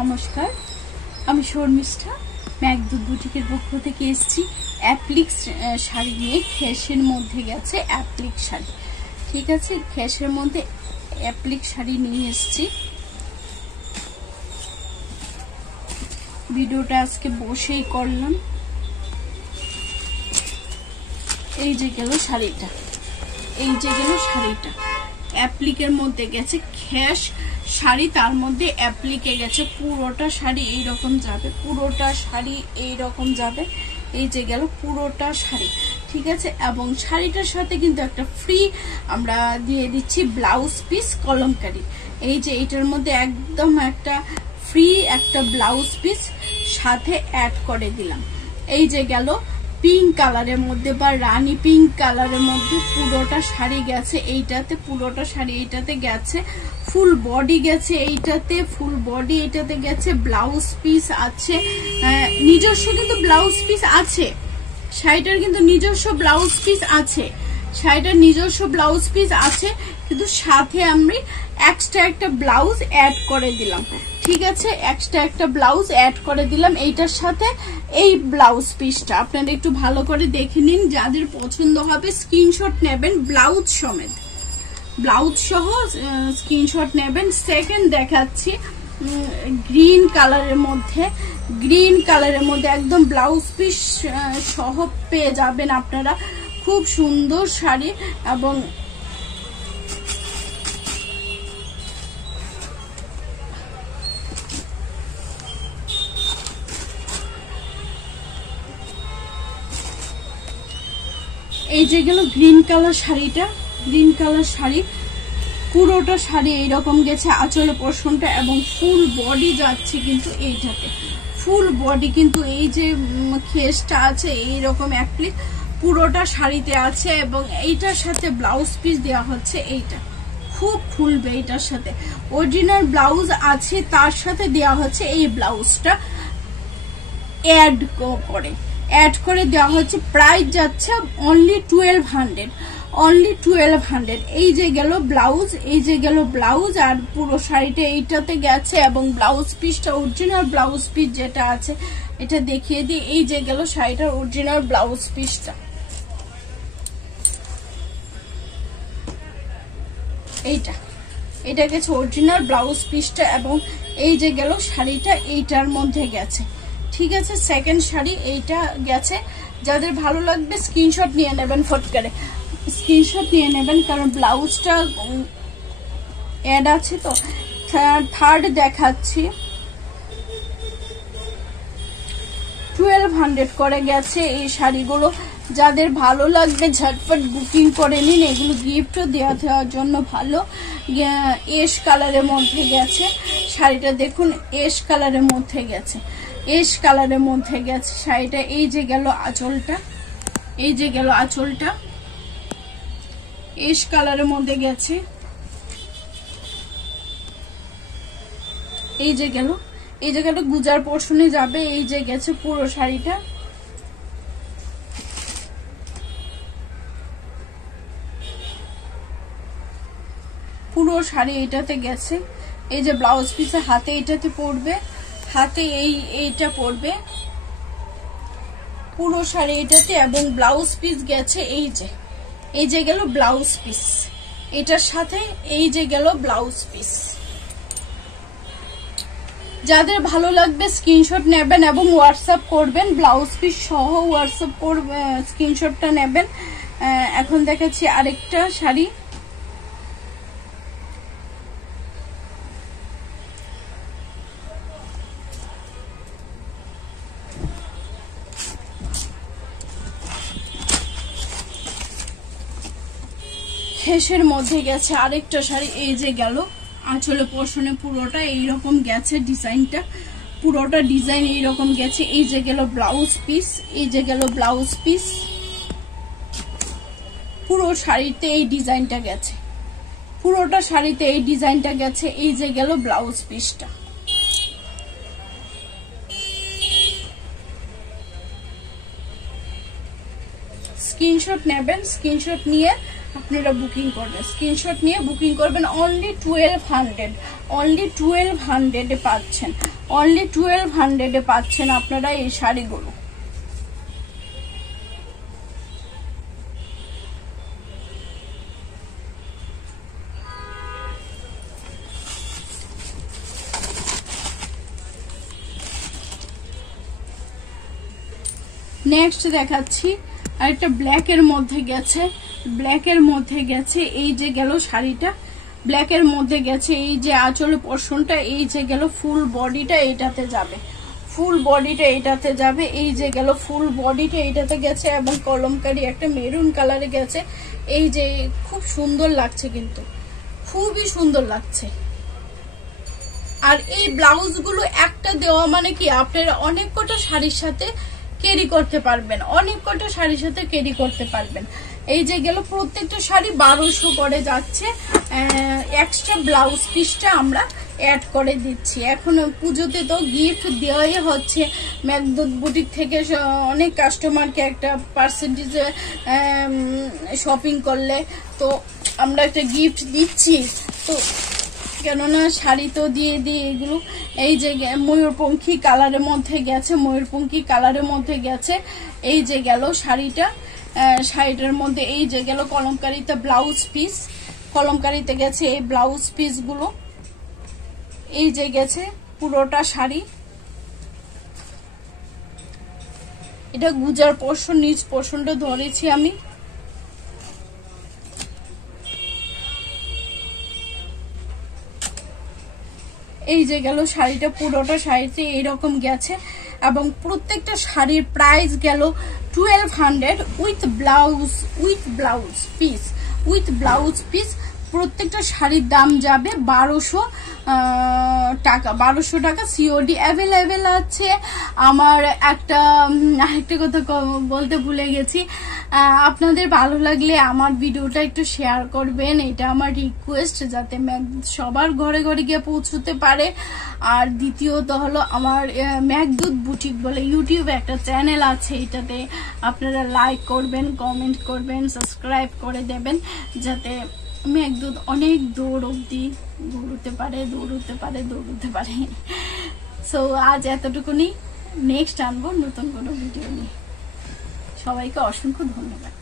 নমস্কার, আমি শর্মিষ্ঠা মেঘদূত বুটিকের পক্ষ থেকে এসেছি অ্যাপ্লিক শাড়ি নিয়ে। খেসের মধ্যে গেছে অ্যাপ্লিক শাড়ি, ঠিক আছে। খেসের মধ্যে অ্যাপ্লিক শাড়ি নিয়ে এসেছি। ভিডিওটা আজকে বসেই করলাম। এই যে গেল শাড়িটা, এই যে গেল শাড়িটা অ্যাপ্লিকের মধ্যে গেছে। খেস শাড়ি, তার মধ্যে অ্যাপ্লিকে গেছে। পুরোটা শাড়ি এইরকম যাবে, পুরোটা শাড়ি এইরকম যাবে। এই যে গেল পুরোটা শাড়ি, ঠিক আছে। এবং শাড়িটার সাথে কিন্তু একটা ফ্রি আমরা দিয়ে দিচ্ছি ব্লাউজ পিস কলমকারি। এই যে এইটার মধ্যে একদম একটা ফ্রি একটা ব্লাউজ পিস সাথে অ্যাড করে দিলাম। এই যে গেল পিঙ্ক কালারের মধ্যে বা রানী পিঙ্ক কালারের মধ্যে পুরোটা শাড়ি গেছে এইটাতে, পুরোটা শাড়ি এইটাতে গেছে। ফুল বডি গেছে এইটাতে, ফুল বডি এইটাতে গেছে। ব্লাউজ পিস আছে, নিজস্ব কিন্তু ব্লাউজ পিস আছে শাড়িটার, কিন্তু নিজস্ব ব্লাউজ পিস আছে শাড়িটার, নিজস্ব ব্লাউজ পিস আছে। কিন্তু সাথে আমি এক্সট্রা একটা ব্লাউজ অ্যাড করে দিলাম, ঠিক আছে। এক্সট্রা একটা ব্লাউজ অ্যাড করে দিলাম এইটার সাথে। এই ব্লাউজ পিসটা আপনারা একটু ভালো করে দেখে নিন, যাদের পছন্দ হবে স্ক্রিনশট নেবেন ব্লাউজ সমেত, ব্লাউজ সহ স্ক্রিনশট নেবেন। সেকেন্ড দেখাচ্ছি গ্রিন কালারের মধ্যে, গ্রিন কালারের মধ্যে একদম ব্লাউজ পিস সহ পেয়ে যাবেন আপনারা। খুব সুন্দর শাড়ি। এবং এই যে গেল গ্রিন কালার শাড়িটা, গ্রিন কালার শাড়ি পুরোটা শাড়ি এইরকম গেছে আঁচলের পোর্শনটা, এবং ফুল বডি যাচ্ছে কিন্তু এইটাতে, ফুল বডি কিন্তু এই যে খেসটা আছে এইরকম অ্যাপ্লিক পুরোটা শাড়িতে আছে। এবং এইটার সাথে ব্লাউজ পিস দেওয়া হচ্ছে, এইটা খুব খুলবে এইটার সাথে। অরিজিনাল ব্লাউজ আছে, তার সাথে দেওয়া হচ্ছে এই ব্লাউজটা অ্যাড করে দেওয়া হচ্ছে। প্রাইস যাচ্ছে অনলি 1200, অনলি 1200। এই যে গেল ব্লাউজ, এই যে গেল ব্লাউজ, আর পুরো শাড়িটা এইটাতে গেছে। এবং ব্লাউজ পিসটা অরিজিনাল ব্লাউজ পিস যেটা আছে এটা দেখিয়ে দিই। এই যে গেল শাড়িটার অরিজিনাল ব্লাউজ পিসটা, এটা গেছে অরিজিনাল ব্লাউজ পিসটা। এবং এই যে গেল শাড়িটা এইটার মধ্যে গেছে, ঠিক আছে। সেকেন্ড শাড়ি এইটা গেছে। যাদের ভালো লাগবে স্ক্রিনশট নিয়ে নেবেন, ফট করে স্ক্রিনশট নিয়ে নেবেন, কারণ ব্লাউজটা অ্যাড আছে। তো থার্ড দেখাচ্ছি 1200 করে গেছে এই শাড়িগুলো। যাদের ভালো লাগবে ঝটপট বুকিং করে নিন, এগুলো গিফটও দেওয়ার জন্য ভালো। এশ কালারের মধ্যে গেছে শাড়িটা, দেখুন এশ কালারের মধ্যে গেছে, এশ কালারের মধ্যে গেছে শাড়িটা। এই যে গেল আঁচলটা, এই যে গেল আঁচলটা এশ কালারের মধ্যে গেছে। এই যে গেল, এই যে গেল গুজার পোর্শনে যাবে। এই যে গেছে পুরো শাড়িটা, পুরো শাড়ি এইটাতে গেছে। এই যে ব্লাউজ পিসে হাতে এইটাতে পড়বে, হাতে এইটা পড়বে পুরো শাড়ি এইটাতে। এবং ব্লাউজ পিস গেছে এই যে গেল ব্লাউজ পিস এটার সাথে। এই যে গেল ব্লাউজ পিস। যাদের ভালো লাগবে স্ক্রিনশট নেবেন এবং হোয়াটসঅ্যাপ করবেন, ব্লাউজ পিস সহ হোয়াটসঅ্যাপ করবে, স্ক্রিনশটটা নেবেন। এখন দেখাচ্ছি আরেকটা শাড়ি, খেসের মধ্যে গেছে আরেকটা শাড়ি। এই যে গেল আঁচলে পোর্শনে পুরোটা এইরকম গেছে, ডিজাইনটা পুরোটা ডিজাইন এইরকম গেছে। এই যে গেল ব্লাউজ পিস, এই যে গেল ব্লাউজ পিস, পুরো শাড়িতে এই ডিজাইনটা গেছে, পুরোটা শাড়িতে এই ডিজাইনটা গেছে। এই যে গেল ব্লাউজ পিসটা। স্ক্রিনশট নেবেন, স্ক্রিনশট নিয়ে আপনারা বুকিং করবেন, স্ক্রিনশট নিয়ে বুকিং করবেন। অনলি 1200, অনলি 1200 পাচ্ছেন, অনলি 1200 পাচ্ছেন আপনারা এই শাড়িগুলো। নেক্সট দেখাচ্ছি আরেকটা ব্ল্যাকের মধ্যে গেছে, ব্ল্যাকের মধ্যে গেছে এই যে গেল শাড়িটা, ব্ল্যাকের মধ্যে গেছে এই যে আঁচলের পোর্শনটা, এই যে গেল ফুল বডিটা এটাতে যাবে, ফুল বডিটা এটাতে যাবে, এই যে গেল ফুল বডিটা এটাতে গেছে এবং কলমকারি একটা মেরুন কালারে গেছে। এই যে খুব সুন্দর লাগছে, কিন্তু খুবই সুন্দর লাগছে। আর এই ব্লাউজ গুলো একটা দেওয়া মানে কি আপনারা অনেক কটা শাড়ির সাথে ক্যারি করতে পারবেন, অনেক কটা শাড়ির সাথে ক্যারি করতে পারবেন। এই যে গেল প্রত্যেকটা শাড়ি 1200 করে যাচ্ছে, এক্সট্রা ব্লাউজ পিসটা আমরা অ্যাড করে দিচ্ছি। এখন পুজোতে তো গিফট দেওয়াই হচ্ছে, মেঘদূত বুটিক থেকে অনেক কাস্টমারকে একটা পার্সেন্টেজে শপিং করলে তো আমরা একটা গিফট দিচ্ছি, তো কেননা শাড়ি তো দিয়ে দিই এগুলো। এই যে ময়ূরপঙ্খী কালারের মধ্যে গেছে, ময়ূরপঙ্খী কালারের মধ্যে গেছে এই যে গেল শাড়িটা, শাড়িটার মধ্যে এই যে গেল কলমকারিতে ব্লাউজ পিস, কলমকারিতে গেছে এই ব্লাউজ পিস গুলো, এই যে গেছে পুরোটা শাড়ি। এটা গুজার পোর্শন, নিচ পোর্শনটা ধরেছি আমি। এই যে গেল শাড়িটা, পুরোটা শাড়িতে এইরকম গেছে এবং প্রত্যেকটা শাড়ির প্রাইস গেল 1200 with blouse, with blouse piece, with blouse piece. প্রত্যেকটা শাড়ির দাম যাবে 1200 টাকা, 1200 টাকা। সিওডি অ্যাভেলেবেল আছে। আমার আরেকটা কথা বলতে ভুলে গেছি, আপনাদের ভালো লাগলে আমার ভিডিওটা একটু শেয়ার করবেন, এটা আমার রিকোয়েস্ট, যাতে সবার ঘরে ঘরে গিয়ে পৌঁছতে পারে। আর দ্বিতীয়ত হলো আমার মেঘদূত বুটিক বলে ইউটিউবে একটা চ্যানেল আছে, এটাতে আপনারা লাইক করবেন, কমেন্ট করবেন, সাবস্ক্রাইব করে দেবেন, যাতে মেঘদূত অনেক দূর অব্দি দৌড়তে পারে, দৌড়তে পারে, দৌড়তে পারে। সো আজ এতটুকুনি, নেক্সট আনবো নতুন কোনো ভিডিও নিয়ে। সবাইকে অসংখ্য ধন্যবাদ।